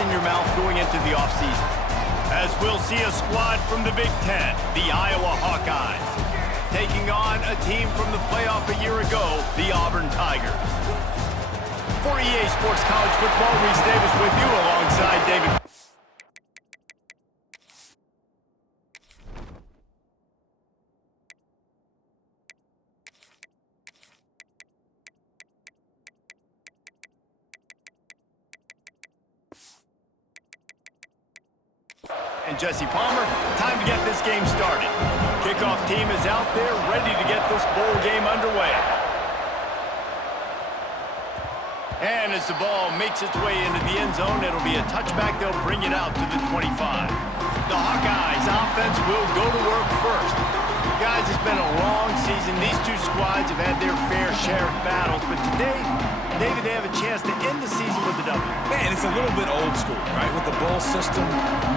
in your mouth going into the offseason. As we'll see a squad from the Big Ten, the Iowa Hawkeyes, taking on a team from the playoff a year ago, the Auburn Tigers. For EA Sports College Football, Reese Davis with you alongside David. And Jesse Palmer. Time to get this game started. Kickoff team is out there, ready to get this bowl game underway. And as the ball makes its way into the end zone, it'll be a touchback. They'll bring it out to the 25. The Hawkeyes offense will go to work first. Guys, it's been a long season. These two squads have had their fair share of battles, but today, David, they have a chance to end the season with a W. Man, it's a little bit old school, right? With the bowl system,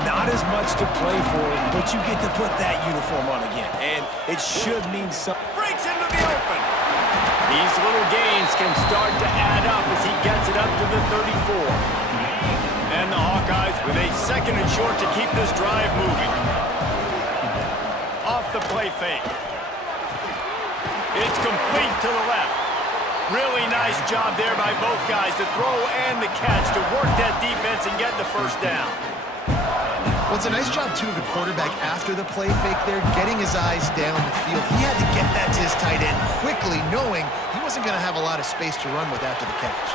not as much to play for, but you get to put that uniform on again, and it should mean something. Breaks into the open. These little gains can start to add up as he gets it up to the 34. And the Hawkeyes with a second and short to keep this drive moving. Off the play fake. It's complete to the left. Really nice job there by both guys, the throw and the catch, to work that defense and get the first down. Well, it's a nice job, too, of the quarterback after the play fake there, getting his eyes down the field. He had to get that to his tight end quickly, knowing he wasn't going to have a lot of space to run with after the catch.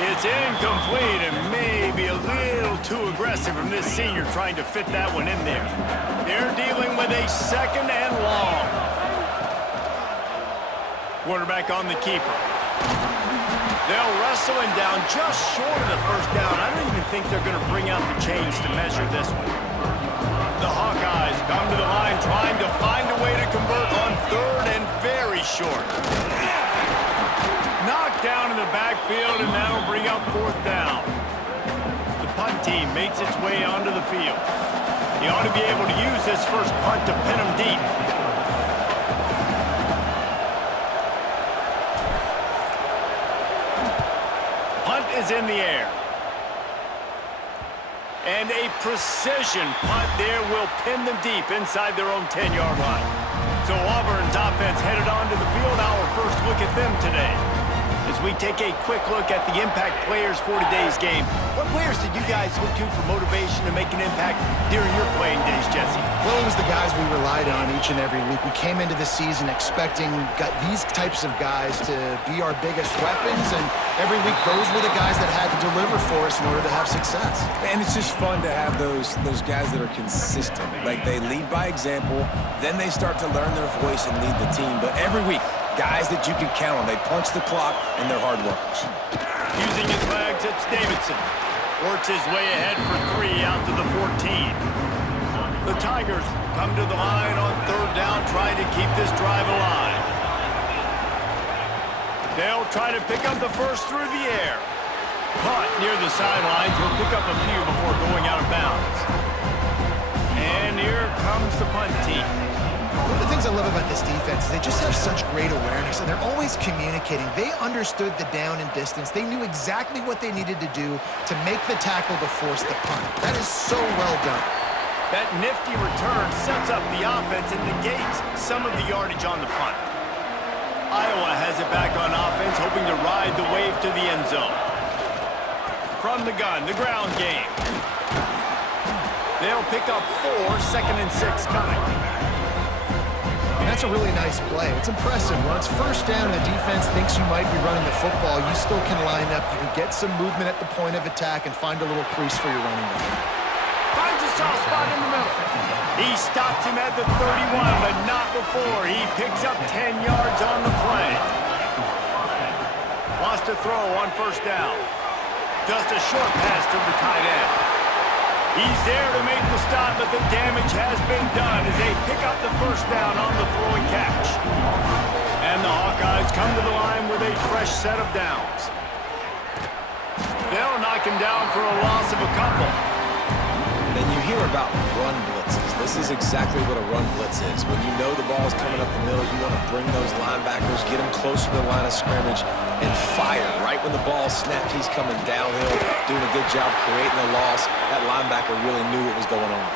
It's incomplete and maybe a little too aggressive from this senior trying to fit that one in there. They're dealing with a second and long. Quarterback on the keeper. They'll wrestle him down just short of the first down. I don't even think they're going to bring out the chains to measure this one. The Hawkeyes come to the line trying to find a way to convert on third and very short. Knocked down in the backfield, and that'll bring up fourth down. The punt team makes its way onto the field. He ought to be able to use this first punt to pin him deep. Is in the air. And a precision punt there will pin them deep inside their own 10-yard line. So Auburn's offense headed onto the field. Our first look at them today. As we take a quick look at the impact players for today's game, what players did you guys look to for motivation to make an impact during your playing days, Jesse? Well, it was the guys we relied on each and every week. We came into the season expecting these types of guys to be our biggest weapons, and every week those were the guys that had to deliver for us in order to have success. And it's just fun to have those guys that are consistent. Like, they lead by example, then they start to learn their voice and lead the team. But every week, guys that you can count on. They punch the clock, and they're hard workers. Using his legs, it's Davidson. Works his way ahead for 3 out to the 14. The Tigers come to the line on third down, trying to keep this drive alive. They'll try to pick up the first through the air. Punt near the sidelines. He'll pick up a few before going out of bounds. And here comes the punt team. One of the things I love about this defense is they just have such great awareness, and they're always communicating. They understood the down and distance. They knew exactly what they needed to do to make the tackle to force the punt. That is so well done. That nifty return sets up the offense and negates some of the yardage on the punt. Iowa has it back on offense, hoping to ride the wave to the end zone. From the gun, the ground game. They'll pick up 4, second and 6 coming. And that's a really nice play. It's impressive. When it's first down and the defense thinks you might be running the football, you still can line up. You can get some movement at the point of attack and find a little crease for your running back. Finds a soft spot in the middle. He stops him at the 31, but not before. He picks up 10 yards on the play. Wants to throw on first down. Just a short pass to the tight end. He's there to make the stop, but the damage has been done as they pick up the first down on the throw and catch. And the Hawkeyes come to the line with a fresh set of downs. They'll knock him down for a loss of a couple. And you hear about run blitzes. This is exactly what a run blitz is. When you know the ball's coming up the middle, you want to bring those linebackers, get them closer to the line of scrimmage, and fire. Right when the ball snapped, he's coming downhill, doing a good job creating a loss. That linebacker really knew what was going on.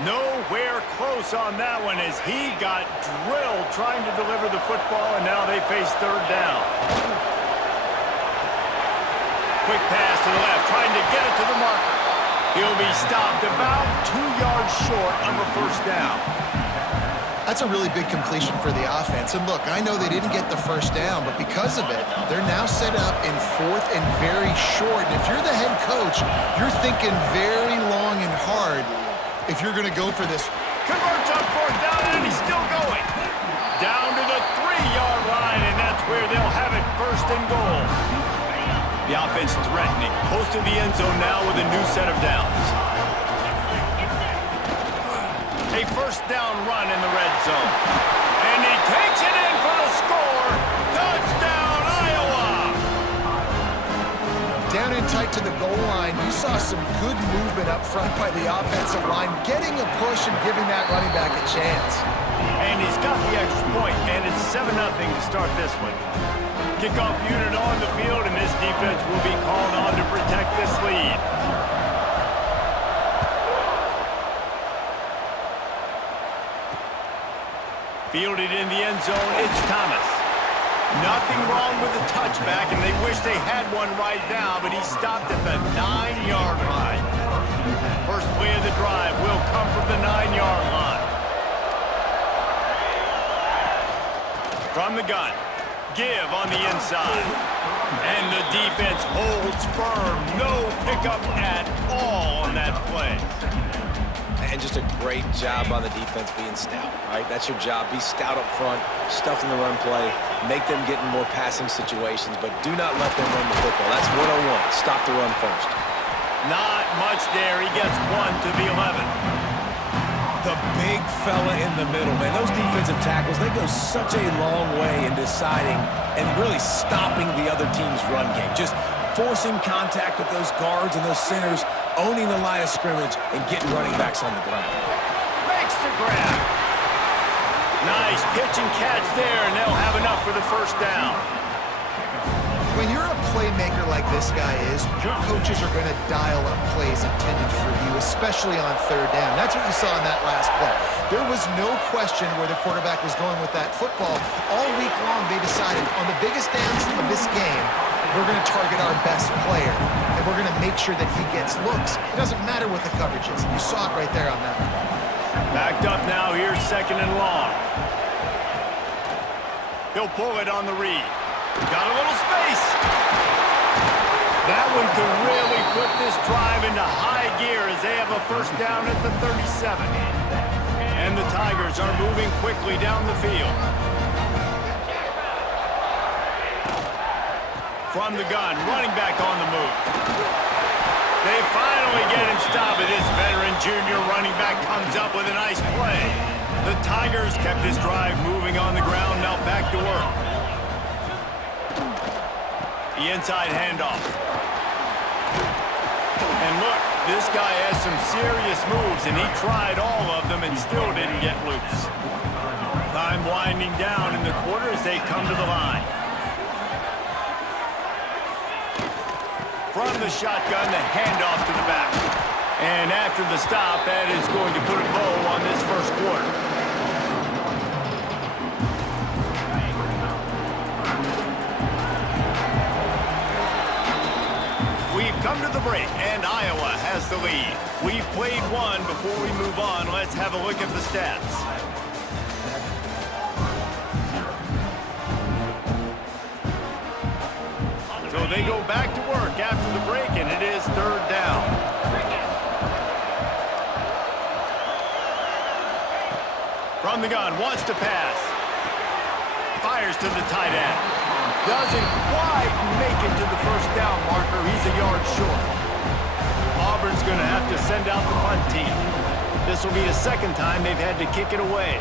Nowhere close on that one as he got drilled trying to deliver the football, and now they face third down. Quick pass to the left, trying to get it to the marker. He'll be stopped about 2 yards short of a first down. That's a really big completion for the offense. And look, I know they didn't get the first down, but because of it, they're now set up in fourth and very short. And if you're the head coach, you're thinking very long and hard if you're going to go for this. Converts on fourth down, and he's still going. Down to the 3-yard line, and that's where they'll have it first and goal. The offense threatening, close to the end zone now with a new set of downs. A first down run in the red zone. And he takes it in for the score. Touchdown, Iowa! Down in tight to the goal line, you saw some good movement up front by the offensive line, getting a push and giving that running back a chance. And he's got the extra point, and it's 7-0 to start this one. Kickoff unit on the field, and this defense will be called on to protect this lead. Fielded in the end zone, it's Thomas. Nothing wrong with the touchback, and they wish they had one right now, but he stopped at the 9-yard line. First play of the drive will come from the 9-yard line. From the gun. Give on the inside. And the defense holds firm. No pickup at all on that play. And just a great job on the defense being stout, right? That's your job. Be stout up front, stuff in the run play, make them get in more passing situations, but do not let them run the football. That's 101. Stop the run first. Not much there. He gets 1 to the 11. The big fella in the middle, man. Those defensive tackles, they go such a long way in deciding and really stopping the other team's run game. Just forcing contact with those guards and those centers, owning the line of scrimmage, and getting running backs on the ground. Makes the grab. Nice pitch and catch there, and they'll have enough for the first down. When you're a playmaker like this guy is, your coaches are going to dial up plays intended for you, especially on third down. That's what you saw in that last play. There was no question where the quarterback was going with that football. All week long, they decided on the biggest downs of this game, we're going to target our best player, and we're going to make sure that he gets looks. It doesn't matter what the coverage is. You saw it right there on that play. Backed up now, here's second and long. He'll pull it on the read. Got a little space. That one could really put this drive into high gear as they have a first down at the 37. And the Tigers are moving quickly down the field. From the gun, running back on the move. They finally get him stopped, but this veteran junior running back comes up with a nice play. The Tigers kept this drive moving on the ground, now back to work. The inside handoff. And look, this guy has some serious moves, and he tried all of them and still didn't get loose. Time winding down in the quarter as they come to the line. From the shotgun, the handoff to the back. And after the stop, that is going to put a bow on this first quarter. We've come to the break, and Iowa has the lead. We've played one. Before we move on, let's have a look at the stats. So they go back to work after the break, and it is third down. From the gun, wants to pass. Fires to the tight end. Doesn't quite make it to the first down marker. He's a yard short. Auburn's going to have to send out the punt team. This will be the second time they've had to kick it away.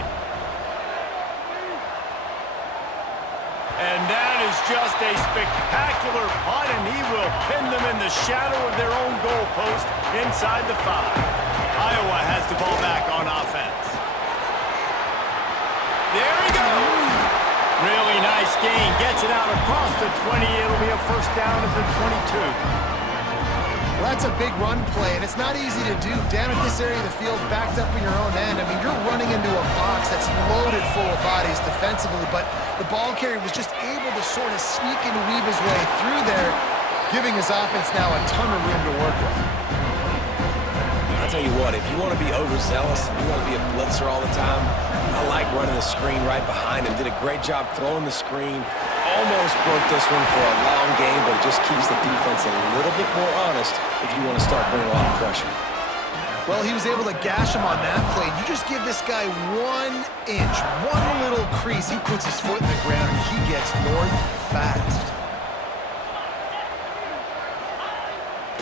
And that is just a spectacular punt, and he will pin them in the shadow of their own goal post inside the 5. Iowa has the ball back on offense. There he goes. Really nice gain. Gets it out across the 20. It'll be a first down at the 22. Well, that's a big run play, and it's not easy to do. Down at this area of the field, backed up in your own end. I mean, you're running into a box that's loaded full of bodies defensively, but the ball carrier was just able to sort of sneak and weave his way through there, giving his offense now a ton of room to work with. I'll tell you what, if you want to be overzealous and you want to be a blitzer all the time, I like running the screen right behind him. Did a great job throwing the screen. Almost broke this one for a long game, but it just keeps the defense a little bit more honest if you want to start bringing a lot of pressure. Well, he was able to gash him on that play. You just give this guy 1 inch, one little crease. He puts his foot in the ground, and he gets north fast.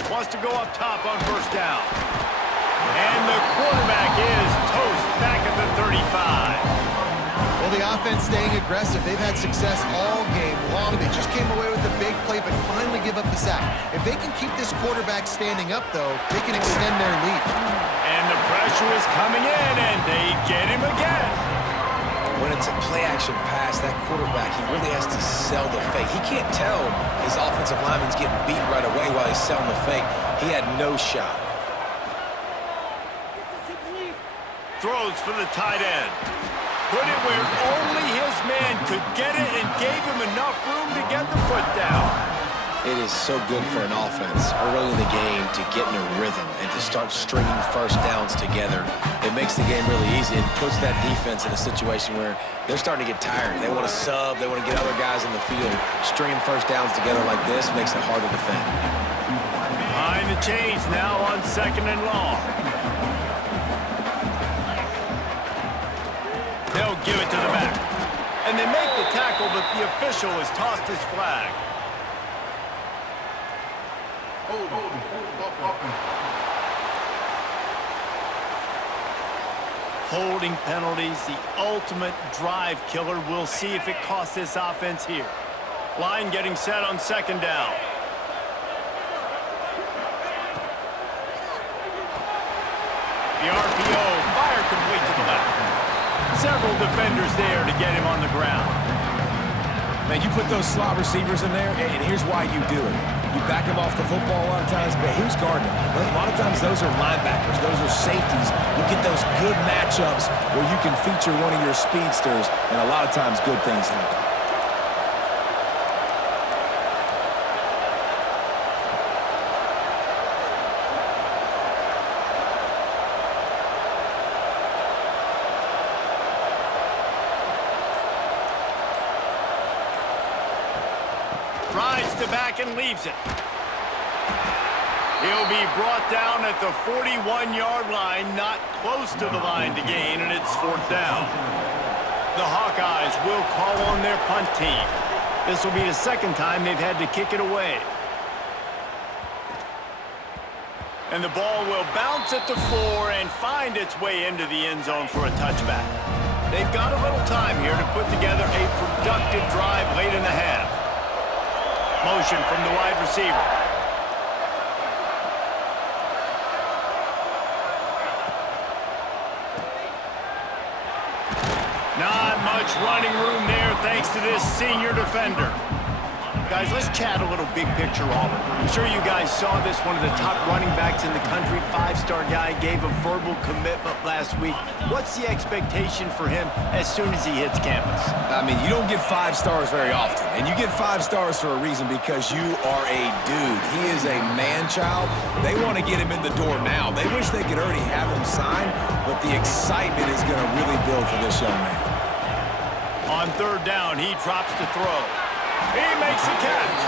Wants to go up top on first down. And the quarterback is toast back at the 35. Well, the offense staying aggressive. They've had success all game long. They just came away with a big play, but finally give up the sack. If they can keep this quarterback standing up, though, they can extend their lead. And the pressure is coming in, and they get him again. When it's a play-action pass, that quarterback, he really has to sell the fake. He can't tell his offensive lineman's getting beat right away while he's selling the fake. He had no shot. Throws for the tight end. Put it where only his man could get it and gave him enough room to get the foot down. It is so good for an offense early in the game to get in a rhythm and to start stringing first downs together. It makes the game really easy and puts that defense in a situation where they're starting to get tired. They want to sub. They want to get other guys in the field. Stringing first downs together like this makes it hard to defend. Behind the chains now on 2nd and long. They'll give it to the back. And they make the tackle, but the official has tossed his flag. Holding penalties, the ultimate drive killer. We'll see if it costs this offense here. Line getting set on 2nd down. The RPO, fire complete to the left. Several defenders there to get him on the ground. Man, you put those slot receivers in there, and here's why you do it. You back them off the football a lot of times, but who's guarding them? A lot of times those are linebackers. Those are safeties. You get those good matchups where you can feature one of your speedsters, and a lot of times good things happen. Rides to back and leaves it. He'll be brought down at the 41-yard line, not close to the line to gain, and it's 4th down. The Hawkeyes will call on their punt team. This will be the 2nd time they've had to kick it away. And the ball will bounce at the 4 and find its way into the end zone for a touchback. They've got a little time here to put together a productive drive late in the half. Motion from the wide receiver. Not much running room there thanks to this senior defender. Guys, let's chat a little big picture Auburn. I'm sure you guys saw this. One of the top running backs in the country, 5-star guy, gave a verbal commitment last week. What's the expectation for him as soon as he hits campus? I mean, you don't get 5 stars very often, and you get 5 stars for a reason because you are a dude. He is a man-child. They want to get him in the door now. They wish they could already have him signed, but the excitement is going to really build for this young man. On 3rd down, he drops to throw. He makes the catch.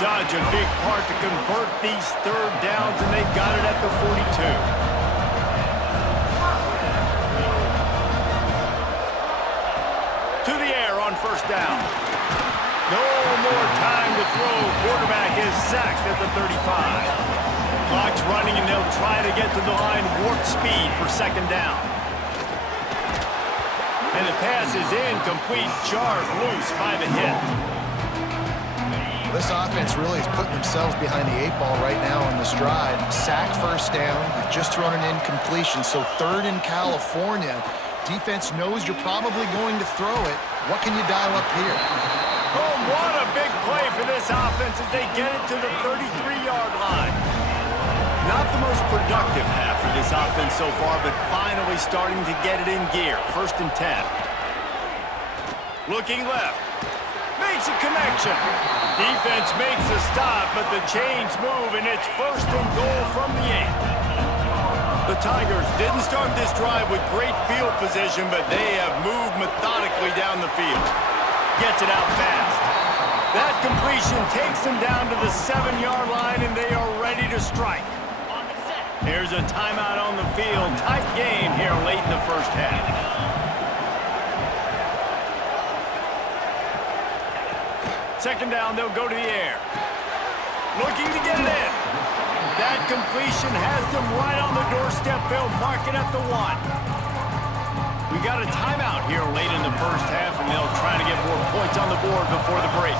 Such a big part to convert these 3rd downs, and they've got it at the 42. To the air on 1st down. No more time to throw. Quarterback is sacked at the 35. Clock's running, and they'll try to get to the line warp speed for 2nd down. And the pass is incomplete, jarred loose by the hit. This offense really is putting themselves behind the 8 ball right now on this drive. Sack first down. You've just thrown an incompletion, so 3rd in California. Defense knows you're probably going to throw it. What can you dial up here? Oh, what a big play for this offense as they get it to the 33-yard line. Not the most productive half for this offense so far, but finally starting to get it in gear. 1st and 10. Looking left. Makes a connection. Defense makes a stop, but the chains move, and it's 1st and goal from the 8. The Tigers didn't start this drive with great field position, but they have moved methodically down the field. Gets it out fast. That completion takes them down to the 7-yard line, and they are ready to strike. Here's a timeout on the field. Tight game here late in the first half. 2nd down, they'll go to the air. Looking to get it in. That completion has them right on the doorstep. They'll mark it at the 1. We got a timeout here late in the first half, and they'll try to get more points on the board before the break.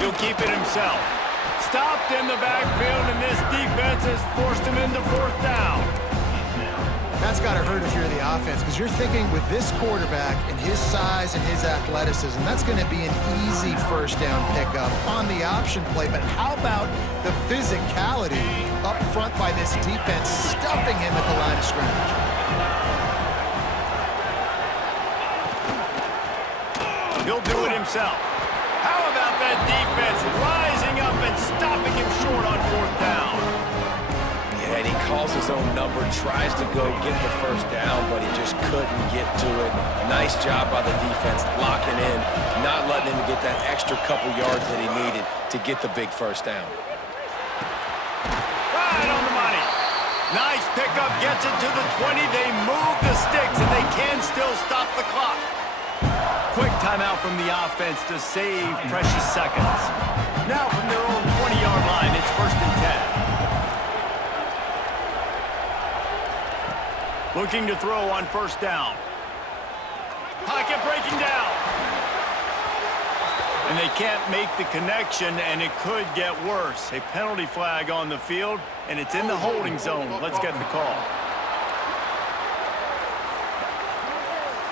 He'll keep it himself. Stopped in the backfield, and this defense has forced him into 4th down. That's got to hurt if you're the offense, because you're thinking with this quarterback and his size and his athleticism, that's going to be an easy 1st down pickup on the option play. But how about the physicality up front by this defense, stuffing him at the line of scrimmage? He'll do it himself. How about that defense rising up and stopping him short on 4th down? And he calls his own number, tries to go get the 1st down, but he just couldn't get to it. Nice job by the defense, locking in, not letting him get that extra couple yards that he needed to get the big 1st down. Right on the money. Nice pickup, gets it to the 20. They move the sticks, and they can still stop the clock. Quick timeout from the offense to save precious seconds. Now from their own 20-yard line, it's 1st and 10. Looking to throw on 1st down. Pocket breaking down. And they can't make the connection, and it could get worse. A penalty flag on the field, and it's in the holding zone. Let's get the call.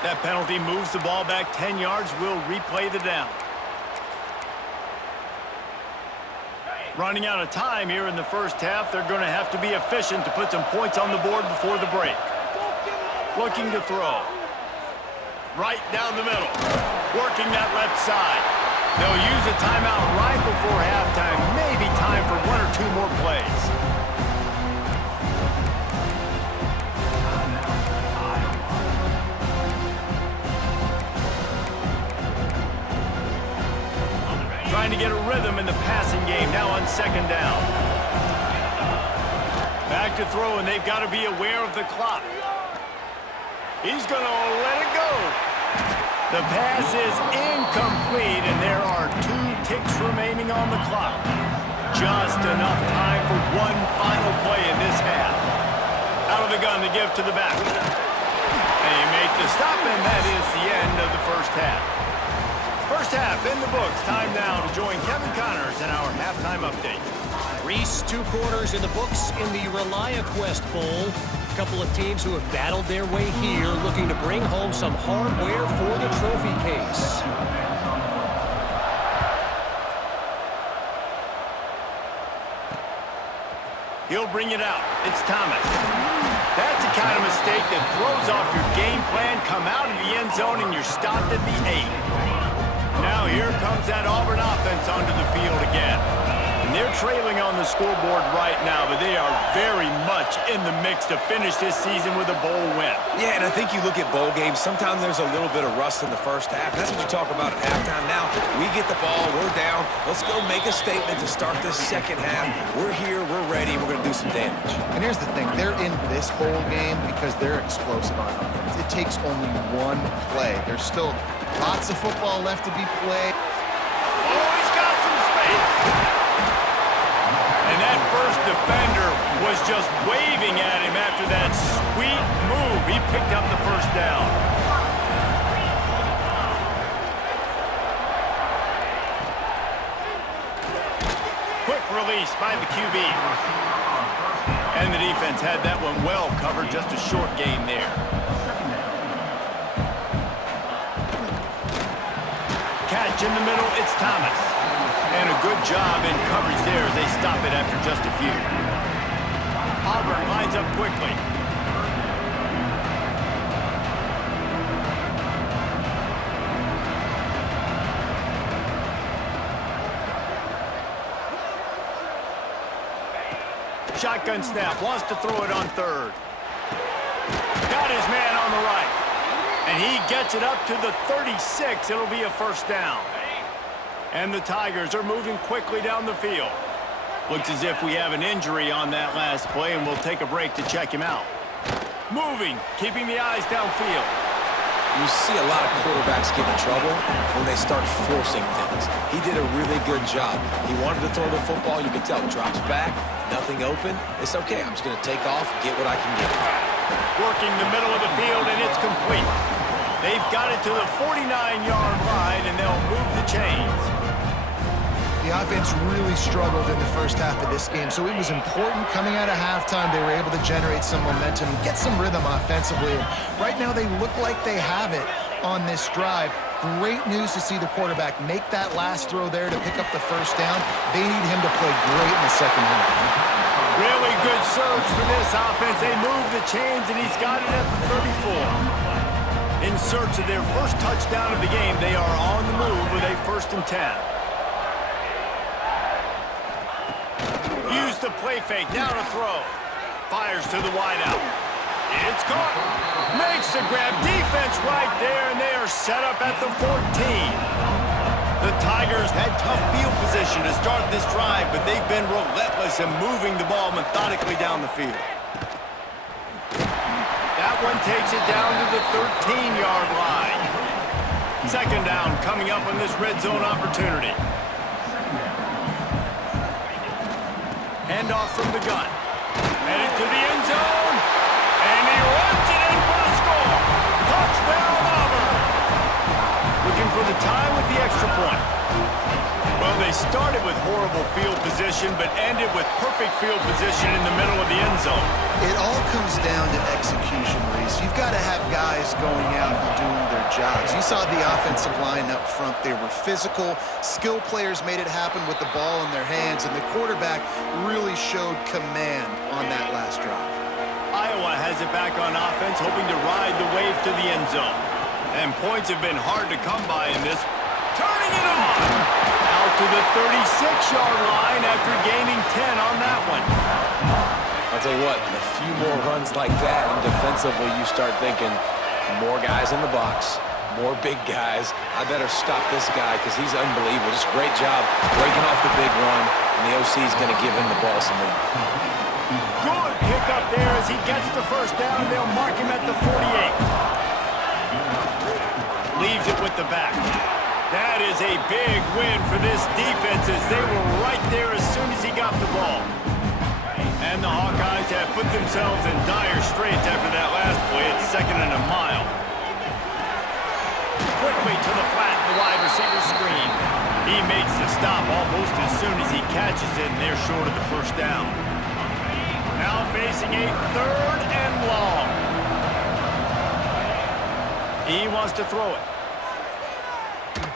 That penalty moves the ball back 10 yards. We'll replay the down. Running out of time here in the first half. They're going to have to be efficient to put some points on the board before the break. Looking to throw. Right down the middle. Working that left side. They'll use a timeout right before halftime. Maybe time for 1 or 2 more plays. Trying to get a rhythm in the passing game now on 2nd down. Back to throw, and they've got to be aware of the clock. He's going to let it go. The pass is incomplete, and there are 2 ticks remaining on the clock. Just enough time for one final play in this half. Out of the gun to give to the back. They make the stop, and that is the end of the first half. First half in the books. Time now to join Kevin Connors in our halftime update. Reese, 2 quarters in the books in the Reliaquest Bowl. A couple of teams who have battled their way here, looking to bring home some hardware for the trophy case. He'll bring it out. It's Thomas. That's the kind of mistake that throws off your game plan. Come out of the end zone and you're stopped at the 8. Now here comes that Auburn offense onto the field again. And they're trailing on the scoreboard right now, but they are very much in the mix to finish this season with a bowl win. Yeah, and I think you look at bowl games, sometimes there's a little bit of rust in the first half. That's what you talk about at halftime. Now, we get the ball, we're down. Let's go make a statement to start this second half. We're here, we're ready, we're going to do some damage. And here's the thing. They're in this bowl game because they're explosive on offense. It takes only 1 play. There's still lots of football left to be played. Oh, he's got some space. And that first defender was just waving at him after that sweet move. He picked up the 1st down. Quick release by the QB. And the defense had that one well covered, just a short gain there. Catch in the middle, it's Thomas. And a good job in coverage there as they stop it after just a few. Auburn lines up quickly. Shotgun snap, wants to throw it on third. Got his man on the right. And he gets it up to the 36. It'll be a first down. And the Tigers are moving quickly down the field. Looks as if we have an injury on that last play, and we'll take a break to check him out. Moving, keeping the eyes downfield. You see a lot of quarterbacks get in trouble when they start forcing things. He did a really good job. He wanted to throw the football. You can tell. Drops back, nothing open. It's okay. I'm just going to take off, get what I can get. Working the middle of the field, and it's complete. They've got it to the 49-yard line, and they'll move the chains. The offense really struggled in the first half of this game, so it was important coming out of halftime. They were able to generate some momentum, get some rhythm offensively. And right now they look like they have it on this drive. Great news to see the quarterback make that last throw there to pick up the first down. They need him to play great in the second half. Really good surge for this offense. They move the chains, and he's got it at the 34. In search of their first touchdown of the game, they are on the move with a 1st and 10. Use the play fake, now to throw. Fires to the wideout. It's caught. Makes the grab. Defense right there, and they are set up at the 14. The Tigers had tough field position to start this drive, but they've been relentless in moving the ball methodically down the field. That one takes it down to the 13-yard line. Second down coming up on this red zone opportunity. Handoff from the gun. Headed to the end zone. And he runs it in for the score. Touchdown, Auburn. Looking for the tie with the extra point. Well, they started with horrible field position, but ended with perfect field position in the middle of the end zone. It all comes down to execution, Reese. You've got to have guys going out and doing their jobs. You saw the offensive line up front. They were physical. Skill players made it happen with the ball in their hands, and the quarterback really showed command on that last drive. Iowa has it back on offense, hoping to ride the wave to the end zone. And points have been hard to come by in this. Turning it on! Out to the 36-yard line after gaining 10 on that one. I'll tell you what, a few more runs like that, and defensively you start thinking, more guys in the box, more big guys. I better stop this guy because he's unbelievable. Just great job breaking off the big run, and the OC is going to give him the ball some more. Good pick up there as he gets the first down. They'll mark him at the 48. Leaves it with the back. That is a big win for this defense as they were right there as soon as he got the ball. And the Hawkeyes have put themselves in dire straits after that last play. It's 2nd and a mile. Quickly to the flat, the wide receiver screen. He makes the stop almost as soon as he catches it, and they're short of the first down. Now facing a 3rd and long. He wants to throw it.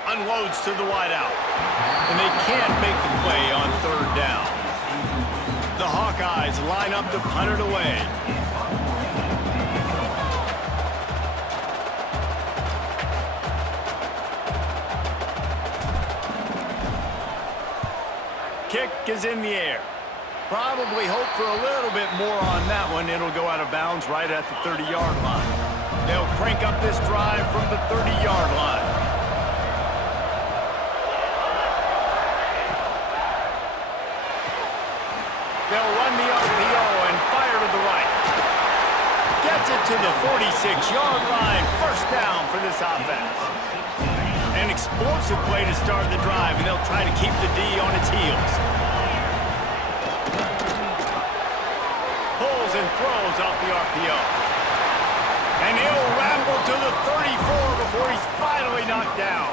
Unloads to the wideout. And they can't make the play on 3rd down. The Hawkeyes line up to punt it away. Kick is in the air. Probably hope for a little bit more on that one. It'll go out of bounds right at the 30-yard line. They'll crank up this drive from the 30-yard line. They'll run the RPO and fire to the right. Gets it to the 46-yard line. First down for this offense. An explosive play to start the drive, and they'll try to keep the D on its heels. Pulls and throws off the RPO. And he'll ramble to the 34 before he's finally knocked down.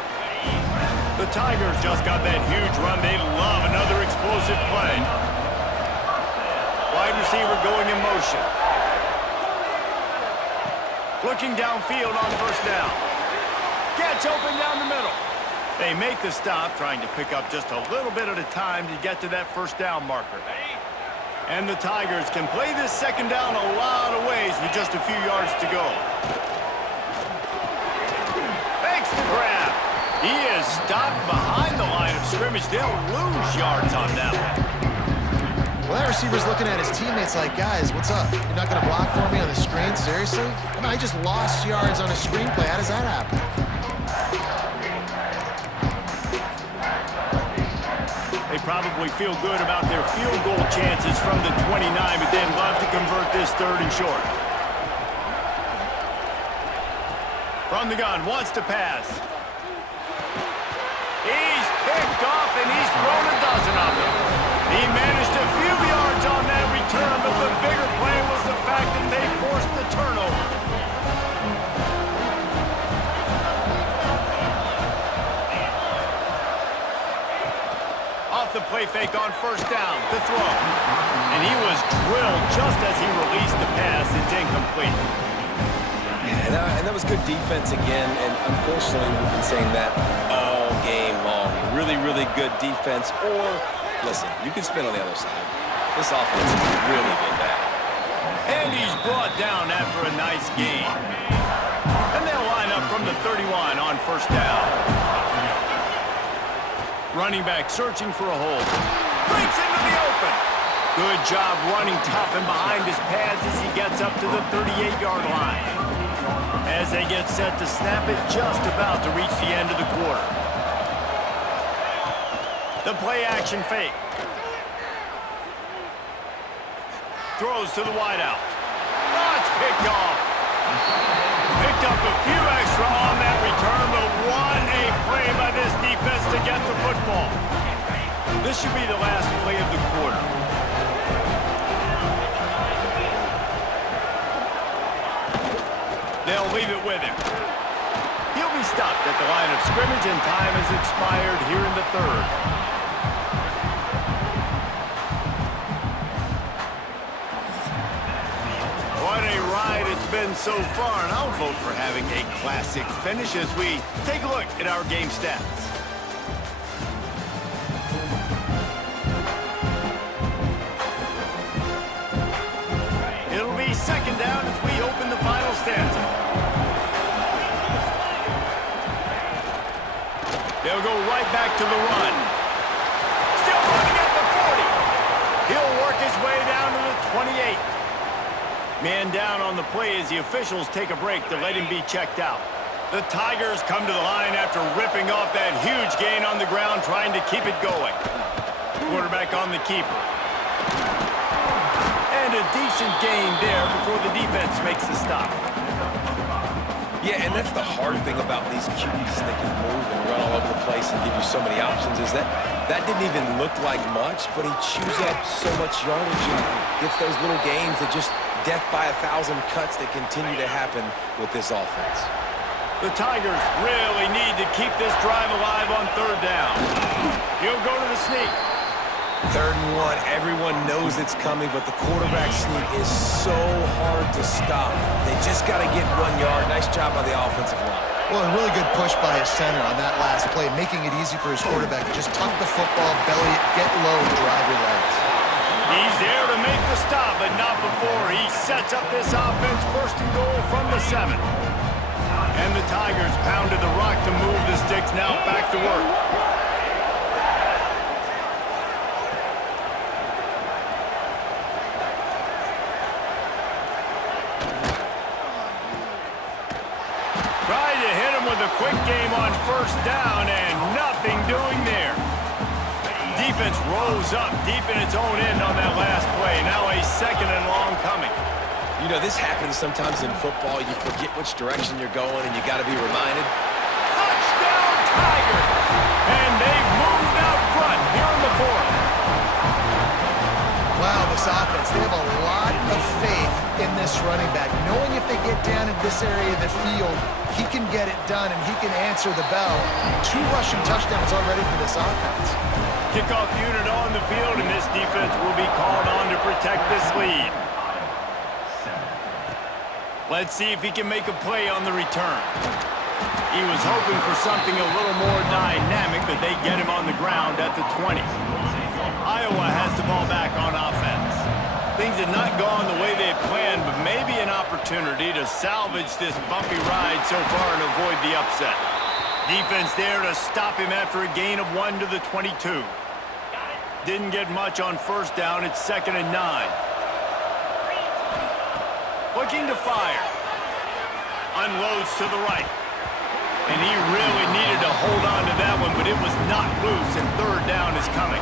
The Tigers just got that huge run. They love another explosive play. Wide receiver going in motion. Looking downfield on first down. Gets open down the middle. They make the stop, trying to pick up just a little bit at a time to get to that first down marker. And the Tigers can play this second down a lot of ways with just a few yards to go. Makes the grab. He is stopped behind the line of scrimmage. They'll lose yards on that one. Well, that receiver's looking at his teammates like, guys, what's up? You're not going to block for me on the screen? Seriously? I mean, I just lost yards on a screenplay. How does that happen? They probably feel good about their field goal chances from the 29, but they'd love to convert this third and short. From the gun, wants to pass. He's picked off, and he's thrown a dozen of them. He managed a few yards on that return, but the bigger play was the fact that they forced the turnover. Off the play fake on first down, the throw. And he was drilled just as he released the pass. It's incomplete. Yeah, and that was good defense again, and unfortunately we've been saying that all game long. Really, really good defense, or, listen, you can spin on the other side. This offense has really been bad. And he's brought down after a nice gain. And they'll line up from the 31 on first down. Running back searching for a hole. Breaks into the open. Good job running tough and behind his pads as he gets up to the 38-yard line. As they get set to snap it, just about to reach the end of the quarter. The play action fake. Throws to the wideout. Oh, it's picked off. Picked up a few extra on that return, but what a play by this defense to get the football. This should be the last play of the quarter. They'll leave it with him. He'll be stopped at the line of scrimmage, and time has expired here in the third. What a ride it's been so far, and I'll vote for having a classic finish as we take a look at our game stats. It'll be second down as we open the final stanza. They'll go right back to the run. Still running at the 40. He'll work his way down to the 28. Man down on the play as the officials take a break to let him be checked out. The Tigers come to the line after ripping off that huge gain on the ground, trying to keep it going. Quarterback on the keeper. And a decent gain there before the defense makes the stop. Yeah, and that's the hard thing about these QBs. They can move and run all over the place and give you so many options, is that didn't even look like much, but he chews up so much yardage and gets those little gains that just death by 1,000 cuts that continue to happen with this offense. The Tigers really need to keep this drive alive on third down. He'll go to the sneak. 3rd and 1, everyone knows it's coming, but the quarterback sneak is so hard to stop. They just got to get 1 yard. Nice job by the offensive line. Well, a really good push by his center on that last play, making it easy for his quarterback to just tuck the football, belly it, get low, and drive your legs. He's there to make the stop, but not before he sets up this offense first and goal from the 7. And the Tigers pounded the rock to move the sticks, now back to work. Tried to hit him with a quick game on first down, and nothing doing there. Defense rose up deep in its own end on that last play. Now a 2nd and long coming. You know, this happens sometimes in football. You forget which direction you're going, and you got to be reminded. Touchdown, Tigers! And they've moved out front here in the 4th. Wow, the this offense, they have a lot of faith in this running back, knowing if they get down in this area of the field, he can get it done and he can answer the bell. 2 rushing touchdowns already for this offense. Kickoff unit on the field, and this defense will be called on to protect this lead. Let's see if he can make a play on the return. He was hoping for something a little more dynamic, but they get him on the ground at the 20. Iowa has the ball back on offense. Things had not gone the way they had planned, but maybe an opportunity to salvage this bumpy ride so far and avoid the upset. Defense there to stop him after a gain of 1 to the 22. Didn't get much on first down. It's 2nd and 9. Looking to fire. Unloads to the right. And he really needed to hold on to that one, but it was not loose, and 3rd down is coming.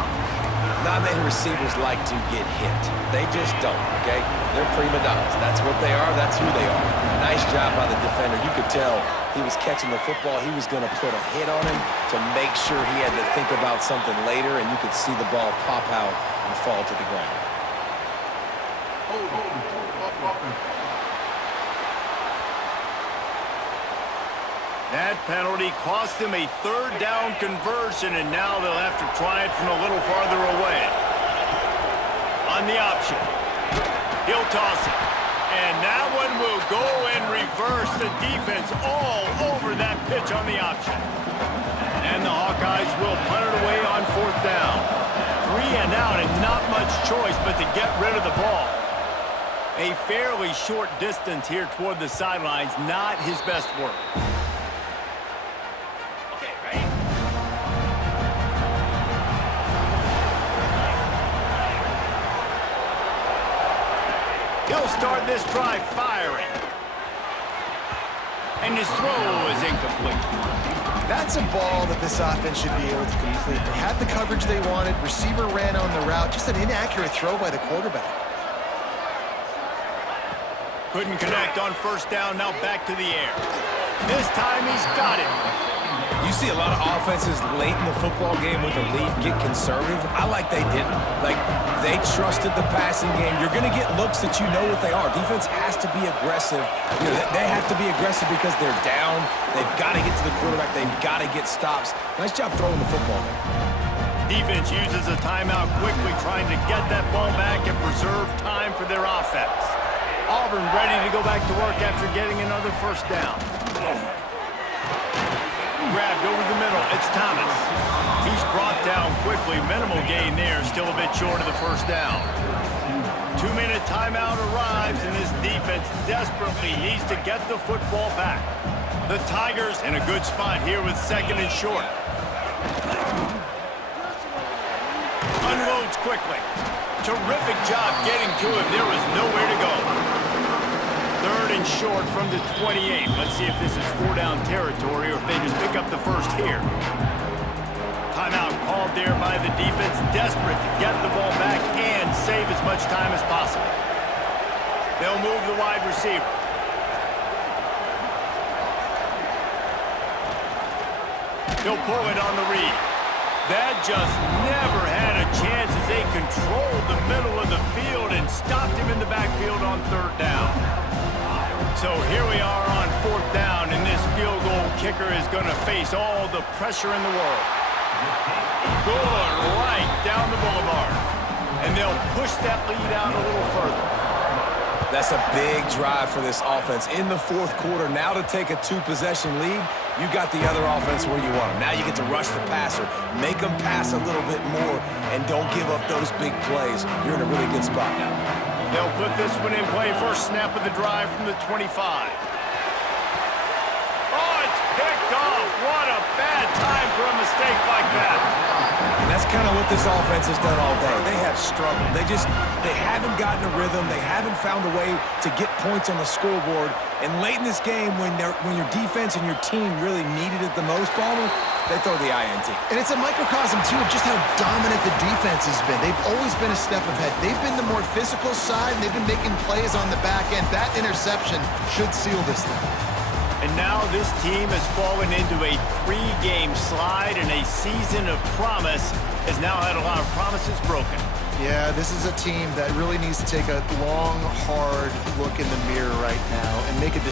Not many receivers like to get hit. They just don't, okay? They're prima donnas. That's what they are. That's who they are. Nice job by the defender. You could tell he was catching the football. He was going to put a hit on him to make sure he had to think about something later, and you could see the ball pop out and fall to the ground. That penalty cost him a 3rd down conversion, and now they'll have to try it from a little farther away. On the option. He'll toss it. And that one will go and reverse the defense all over that pitch on the option. And the Hawkeyes will punt it away on 4th down. 3 and out, and not much choice but to get rid of the ball. A fairly short distance here toward the sidelines, not his best work. He'll start this drive firing. And his throw is incomplete. That's a ball that this offense should be able to complete. They had the coverage they wanted. Receiver ran on the route. Just an inaccurate throw by the quarterback. Couldn't connect on first down. Now back to the air. This time he's got it. You see a lot of offenses late in the football game with the lead get conservative. I like they didn't. Like, they trusted the passing game. You're going to get looks that you know what they are. Defense has to be aggressive. You know, they have to be aggressive because they're down. They've got to get to the quarterback. They've got to get stops. Nice job throwing the football there. Defense uses a timeout quickly, trying to get that ball back and preserve time for their offense. Auburn ready to go back to work after getting another first down. Grabbed over the middle. It's Thomas. He's brought down quickly. Minimal gain there. Still a bit short of the first down. 2-minute timeout arrives, and this defense desperately needs to get the football back. The Tigers in a good spot here with 2nd and short. Unloads quickly. Terrific job getting to him. There was nowhere to go. 3rd and short from the 28. Let's see if this is 4-down territory or if they just pick up the first here. Timeout called there by the defense, desperate to get the ball back and save as much time as possible. They'll move the wide receiver. He'll pull it on the read. That just never had a chance as they controlled the middle of the field and stopped him in the backfield on 3rd down. So here we are on 4th down, and this field goal kicker is going to face all the pressure in the world. Good right down the boulevard. And they'll push that lead out a little further. That's a big drive for this offense in the 4th quarter. Now to take a 2-possession lead, you got the other offense where you want them. Now you get to rush the passer, make them pass a little bit more, and don't give up those big plays. You're in a really good spot now. They'll put this one in play. First snap of the drive from the 25. Oh, it's picked off. What a bad time for a mistake like that. And that's kind of what this offense has done all day. They have struggled. They haven't gotten a rhythm. They haven't found a way to get points on the scoreboard. And late in this game, when your defense and your team really needed it the most, Ballmer, they throw the INT. And it's a microcosm, too, of just how dominant the defense has been. They've always been a step ahead. They've been the more physical side, and they've been making plays on the back end. That interception should seal this thing. And now this team has fallen into a 3-game slide, and a season of promise has now had a lot of promises broken. Yeah, this is a team that really needs to take a long, hard look in the mirror right now and make a decision.